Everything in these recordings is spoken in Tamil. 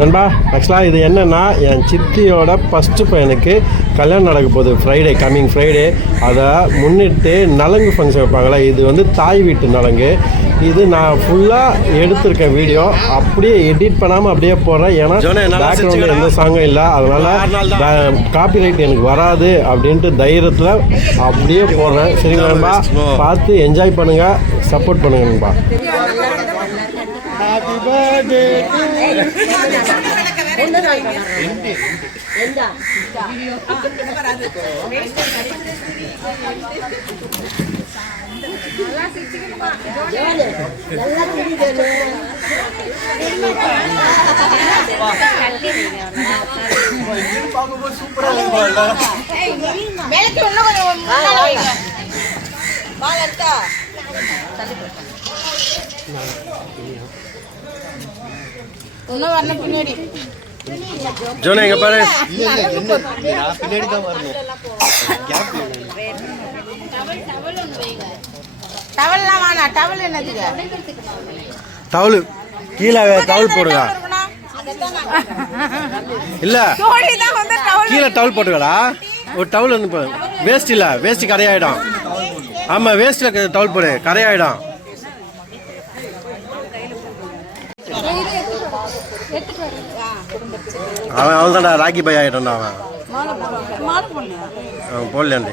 நண்பா ஆக்சுவலாக இது என்னென்னா என் சித்தியோட ஃபஸ்ட்டு பையனுக்கு கல்யாணம் நடக்க போகுது ஃப்ரைடே கம்மிங் ஃப்ரைடே அதை முன்னிட்டு நலங்கு ஃபங்க்ஷன் வைப்பாங்களே இது வந்து தாய் வீட்டு நலங்கு. இது நான் ஃபுல்லாக எடுத்திருக்க வீடியோ அப்படியே எடிட் பண்ணாமல் அப்படியே போடுறேன். ஏன்னா பேக்ரவுண்டில் எந்த சாங்கும் இல்லை. அதனால் காப்பிரைட் எனக்கு வராது அப்படின்ட்டு தைரியத்தில் அப்படியே போடுறேன். சரிங்களா நண்பா? பார்த்து என்ஜாய் பண்ணுங்கள் சப்போர்ட் பண்ணுங்க நண்பா. ஹாப்பி பர்த்டே கொஞ்சம் முன்னால இன்னும் வரணும் பின்னாடி ஜோனா எங்க பாரு. டவல்லாம் வேணாம் டவல் கீழே தவுள் போடுங்க இல்ல. டவல் கீழே டவுல் போட்டுக்கடா. ஒரு டவுல் வந்து வேஸ்ட் இல்ல வேஸ்ட் கரையாயிடும். ஆமா வேஸ்ட்ல டவுல் போடு கரையாயிடும். அவன் அவன் தான்டா ராக்கி பை ஆயிட்டான்டா அவன். அவன் போடலாண்டி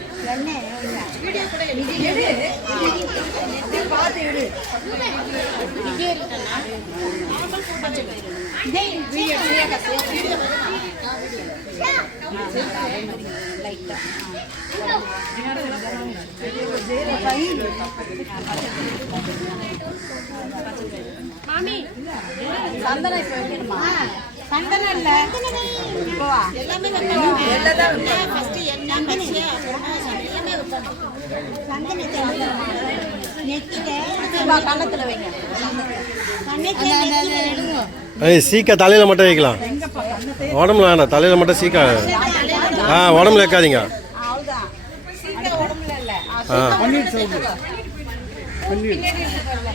பொண்ணு சந்தனம் இப்ப வைக்கணுமா? சந்தனம் இல்ல எல்லாமே சீக்கா தலையில மட்டும் வைக்கலாம். உடம்புல வேண்டாம் தலையில மட்டும் சீக்கா. ஆ உடம்புல வைக்காதீங்க. ஆ கொஞ்சமா போடுங்க கொஞ்சம் கொஞ்சமா ஆ, அதுல சுத்துங்க. ஆ, சுத்துங்கப்பா, நல்லா சுத்துங்க. ஆ, எதையோ ஒண்ணு செய்யுங்க. அடுத்து, ஆளுங்க. சுத்துங்கப்பா. சுத்துங்க. ஏ, எப்படியோ இல்லை.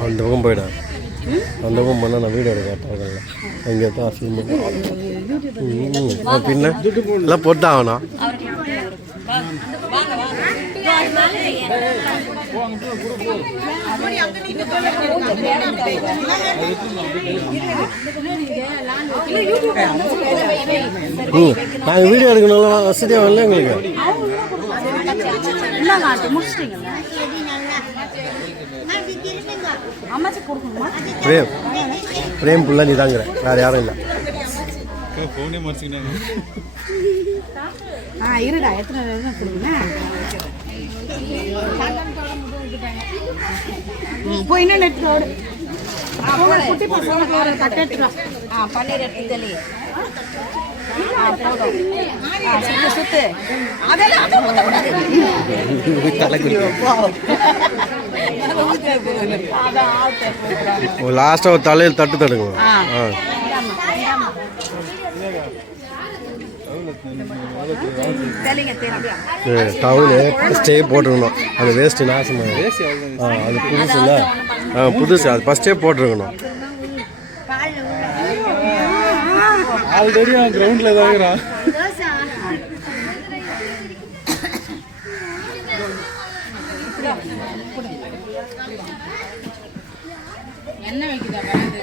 அந்த பக்கம் போயிடா. அந்த பக்கம் பண்ணால் நான் வீடியோ எடுக்க கரெக்டாக அங்கே தான் ஃபில்ம் பின்ன? எல்லாம் போட்டு ஆகணும். ம் நாங்கள் வீடியோ எடுக்கணும்ல வசதியாக வரல எங்களுக்கு. பிரேம் பிரேம் புள்ள நீ தாங்கிற வேற யாரும் இல்லை. ஆ இருடா எத்தனை கொடுங்க போய் இன்னும் நெட் ரோடு குட்டி பசங்களுக்கு ஒரு ஆ பன்னீர் சுத்து அதெல்லாம் ஒரு தலையில் தட்டு தடுங்க. டவுனு ஃபஸ்ட்டே போட்டுருக்கணும். அது வேஸ்ட்டு நாசமாக ஆ அது புதுசு இல்லை ஆ புதுசு. அது ஃபஸ்ட்டே போட்டுருக்கணும். ஆல்ரெடி அவன் கிரவுண்ட்ல என்ன தேடுறாங்க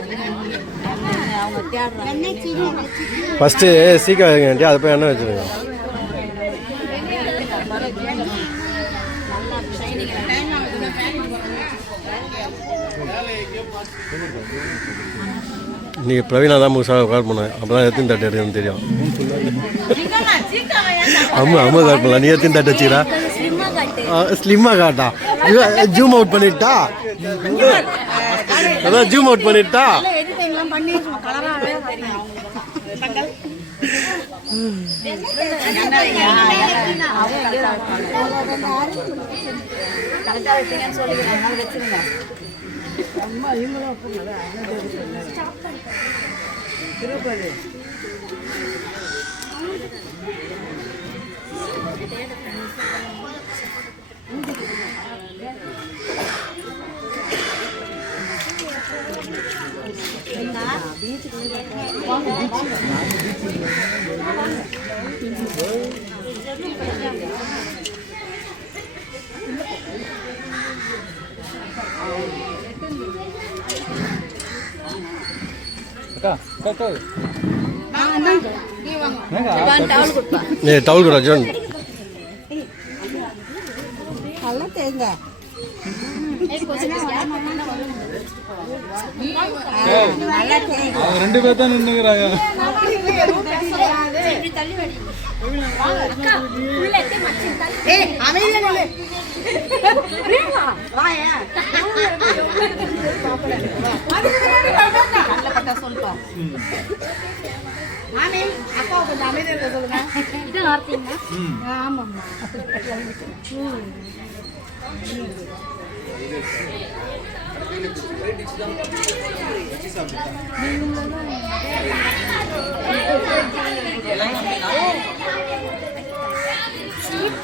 ஃபஸ்ட்டு சீக்கிரம் அதை போய் எண்ணெய் வச்சுருங்க நீங்கள் பிரவீனா தான் முழுசாக கால் பண்ணேன் அப்போ தான் எத்தனை தட்டு எடுக்கணும்னு தெரியும். அம்மா அம்மா கால் பண்ணலாம் நீ எத்தனை தட்டு வச்சுக்கிறா ஸ்லிம்மாக காட்டா. ஜூம் அவுட் பண்ணிட்டா? அதான் ஜூம் அவுட் பண்ணிட்டா? எடிட்டிங்லாம் பண்ணி சும்மா கரெக்டாக வச்சுங்கன்னு சொல்லிக்கிறேன் வச்சுருங்க. அக்கா அக்கா அக்கா டவுல் டவுல் கூட ஜோன் நல்லா தேங்க நல்லா தேங்க அவங்க ரெண்டு பேர் தான் வாயா பட்டா சொல்லுப்பா. மாமி அக்கா கொஞ்சம் அமைதியா இருக்க சொல்லுங்க. இது வார்த்தைங்க ஆமாம்மா.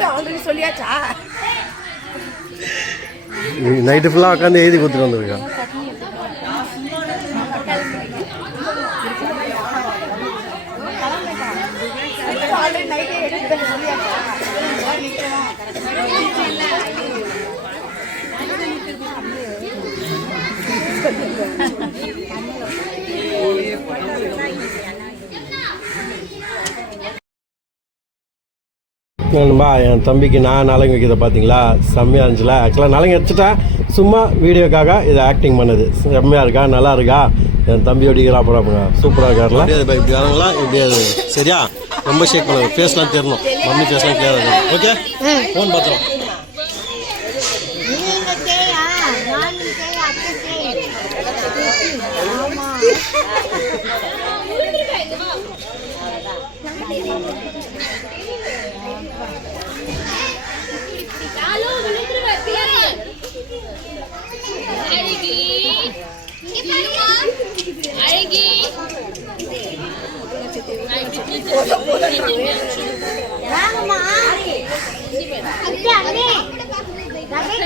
ஆல்ரெடி சொல்லியாச்சா? நைட்டு ஃபுல்லாக உட்காந்து எழுதி கொடுத்துட்டு வந்திருக்கேன் ஆல்ரெடி நைட்டே எடுத்து பண்ணி சொல்லியாச்சா. நண்பா என் தம்பிக்கு நான் நலங்கு வைக்கிறத பார்த்தீங்களா செம்மையாக இருந்துச்சுல. ஆக்சுவலாக நலங்கு வச்சுட்டேன் சும்மா வீடியோக்காக இதை ஆக்டிங் பண்ணது. செம்மையாக இருக்கா? நல்லா இருக்கா? என் தம்பி ஒடிக்கிறா போகிறாப்புங்க சூப்பராக இருக்காருல. இப்படி வரவங்களாம் இப்படி அது சரியா? ரொம்ப ஷேக் பண்ணது. ஃபேஸ்லாம் தெரியணும். மம்மி ஃபேஸ்லாம் கிளியர் ஆகும் ஓகே ஃபோன் பார்த்துரும் அழகி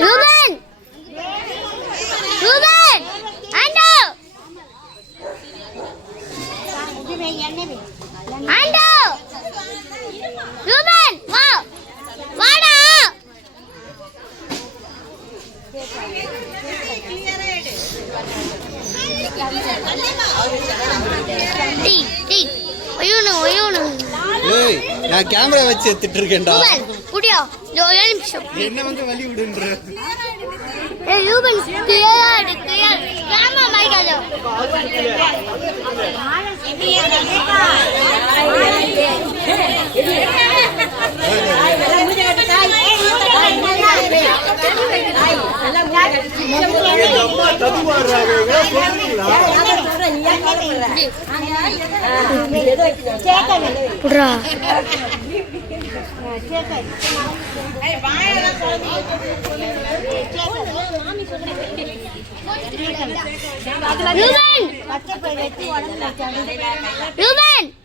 ரூபன் ரூபன் ஆண்டோ ஆண்டோ ரூபன் வா வாடா டீ டீ ஒய்யோனு ஒய்யோனு ஏய் நான் கேமரா வச்சு எடுத்துட்டு இருக்கேன்டா. புடியா? ஒரே நிமிஷம். என்ன வந்து வழி விடுன்ற? ஏய் ரூபன் கிளியரா எடு கிளியர் கேமரா மாறிக்காத புட்ரா ரூபன்! ரூபன்! நான்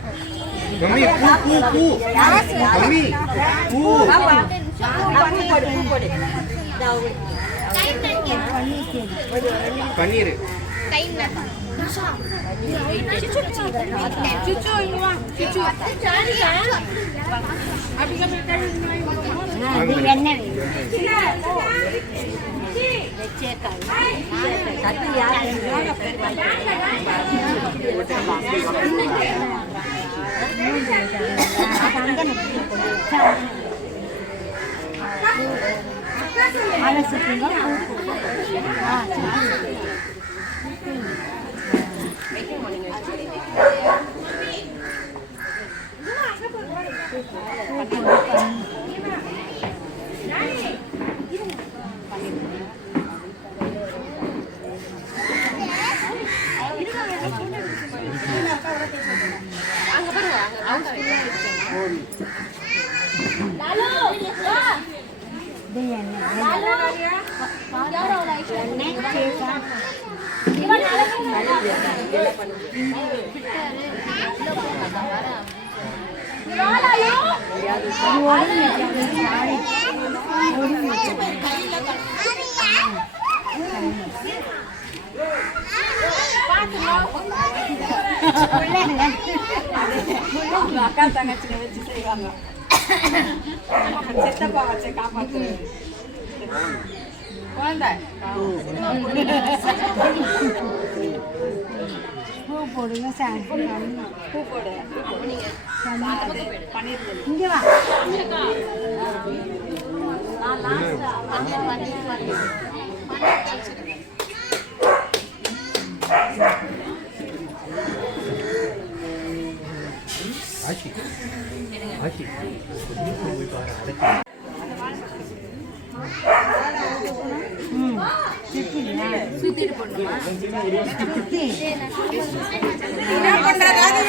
மம்மி பூ பூ பூ. மம்மி பூ. பன்னீர். என்ன 아, 알았어, 그거? 아, 잘 அக்கா தங்கச்சிங்க வச்சு செய்வாங்க. சித்தப்பா வச்சு காப்பாற்று குழந்தை பூ போடுங்க பூ போடு இங்கே வா. பன்னீர் இது இதான் பஞ்சு பாராஜி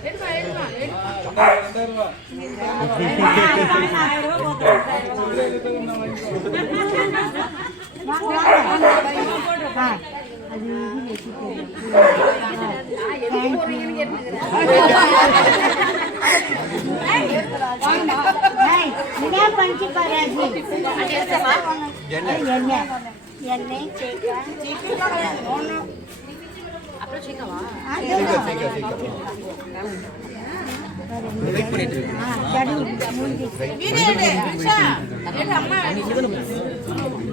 எண்ணெய் எண்ணெய் வெயிட் பண்ணிட்டு இருக்கு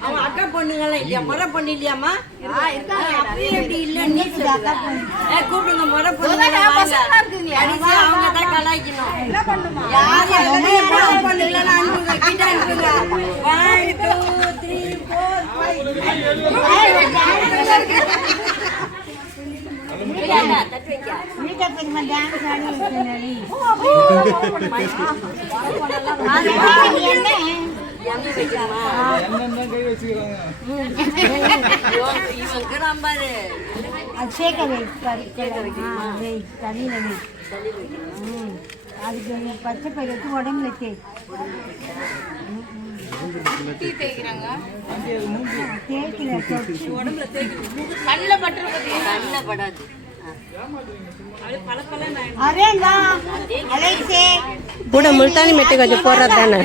அவன் அக்கா பொண்ணுங்களாம் இல்லையா முறை பொண்ணு இல்லையாம்மா அப்படியே எப்படி இல்லைன்னு ஏ, கூப்பிடுங்க முறை பொண்ணுங்க கடைசி அவங்க தான் கலாய்க்கணும் யார் யாருமே முறை பொண்ணு இல்லைன்னு அனுப்புங்க கிட்ட அனுப்புங்க ஒன் டூ த்ரீ ஃபோர் தட்டு அதுக்கு பச்சை பயிர் எடுத்து உடம்புல தே கூட முல்தானி மெட்டு கொஞ்சம் போடுறது தானே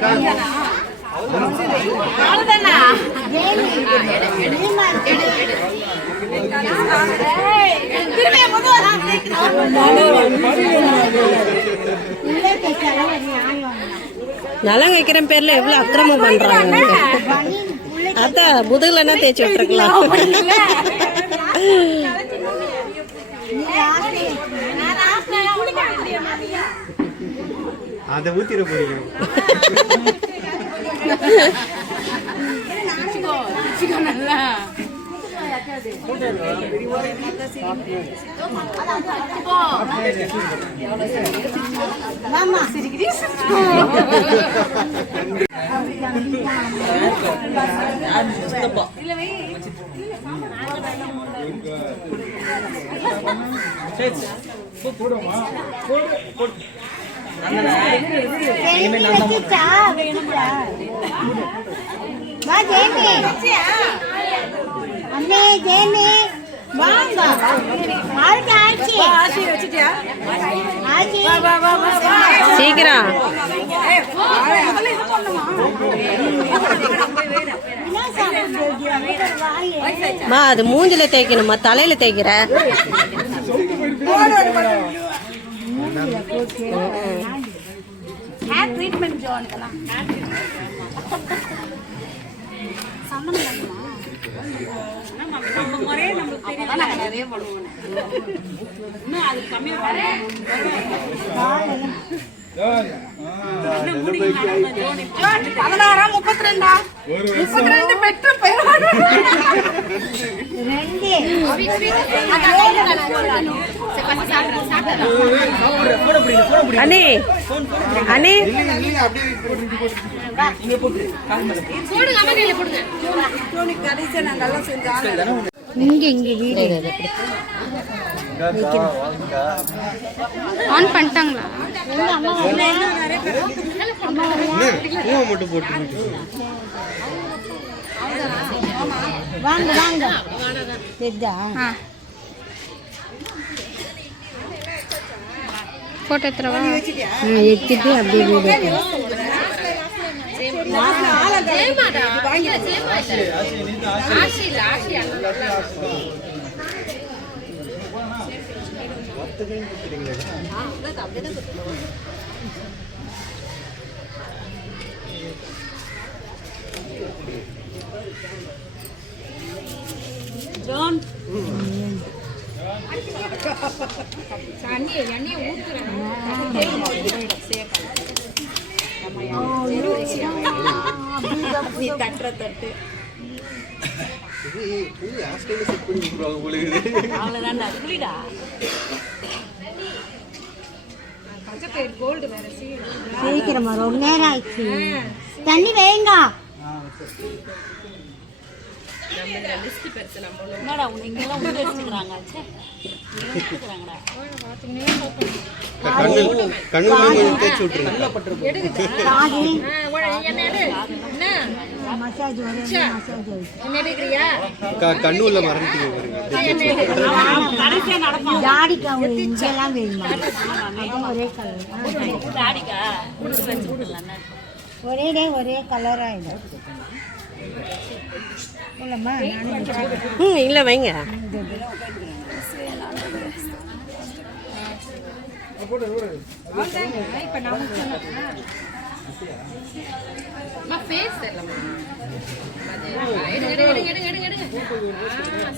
நீங்க நலம் வைக்கிற பேர்ல எவ்வளவு அக்கிரமம் பண்றாங்க. அதான் முதுகுல என்ன தேய்ச்சி விட்டுருக்கலாம். அதை ஊத்திட போறீங்க. நல்லா போடு போடு அண்ணே ஜெயமே வாங்க ஆளுக்கு ஆச்சு ஆசி வச்சிட்டியா ஆச்சு சீக்கிரம். மா அது மூஞ்சில தேய்க்கணுமா தலையில தேய்க்கிற. ஹேர் ட்ரீட்மெண்ட் நிறைய பண்ணுவோம் பதினாறாம் முப்பத்தி ரெண்டா. முப்பத்தி ரெண்டு பெற்று ரெண்டு அண்ணே. அண்ணே. இங்க இங்க வீடு ஆன் பண்ணிட்டாங்களா? பூவை மட்டும் போட்டு வாங்க வாங்க. எதா போட்டோ எடுத்துறவா எத்திட்டு அப்படியே வீடு செட் பண்ணி கொடுக்குறாங்க சீக்கிரமா ரொம்ப நேரம் ஆயிடுச்சு. தண்ணி வேங்க. கண்ணு கண்ணு கொஞ்சம் தேய்ச்சி விட்டுருங்க காது. மசாஜ் ஒரே மசாஜ் க- கண்ணு உள்ள மறந்துட்டீங்க பாருங்க ஜாடிக்கா இங்கெல்லாம் வேணுமா? அது ஒரே கலர். ஒரே டே ஒரே கலராக இடம் இல்லைம்மா நானும் வச்சுக்கிறேன். ம் இல்ல வைங்க.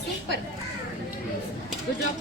சூப்பர் குட் ஜாப்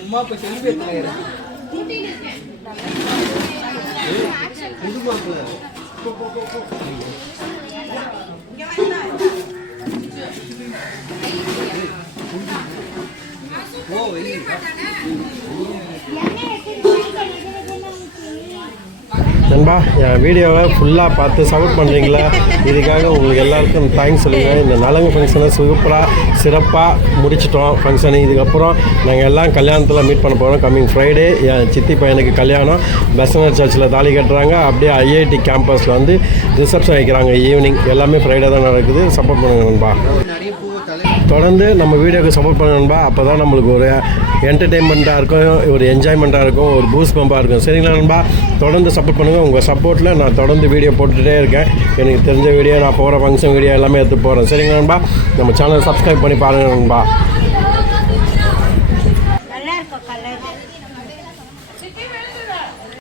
உமா இப்போ செல்ஃபி எடுத்துக்கிறேன் புது மாப்பிள்ள ஓ வெளியே நண்பா என் வீடியோவை ஃபுல்லாக பார்த்து சப்போர்ட் பண்ணுறீங்களா இதுக்காக உங்களுக்கு எல்லாருக்கும் தேங்க்ஸ் சொல்லுங்கள் இந்த நலங்கு ஃபங்க்ஷனை சூப்பராக சிறப்பாக முடிச்சிட்டோம் ஃபங்க்ஷனு இதுக்கப்புறம் நாங்கள் எல்லாம் கல்யாணத்தில் மீட் பண்ண போகிறோம் கம்மிங் ஃப்ரைடே என் சித்தி பையனுக்கு கல்யாணம். பெசனர் சர்ச்சில் தாலி கட்டுறாங்க. அப்படியே ஐஐடி கேம்பஸில் வந்து ரிசப்ஷன் வைக்கிறாங்க ஈவினிங் எல்லாமே ஃப்ரைடே தான் நடக்குது. சப்போர்ட் பண்ணுங்கள் நண்பா. தொடர்ந்து நம்ம வீடியோக்கு சப்போர்ட் பண்ணணும்பா அப்போ தான் நம்மளுக்கு ஒரு என்டர்டெயின்மெண்ட்டாக இருக்கும் ஒரு என்ஜாய்மெண்ட்டாக இருக்கும் ஒரு பூஸ்ட் பம்பாக இருக்கும். சரிங்களா நண்பா? தொடர்ந்து சப்போர்ட் பண்ணுங்கள் உங்கள் சப்போர்ட்டில் நான் தொடர்ந்து வீடியோ போட்டுகிட்டே இருக்கேன். எனக்கு தெரிஞ்ச வீடியோ நான் போகிற ஃபங்க்ஷன் வீடியோ எல்லாமே எடுத்து போகிறேன் சரிங்களா நண்பா? நம்ம சேனலை சப்ஸ்கிரைப் பண்ணி பாருங்கள் நண்பா.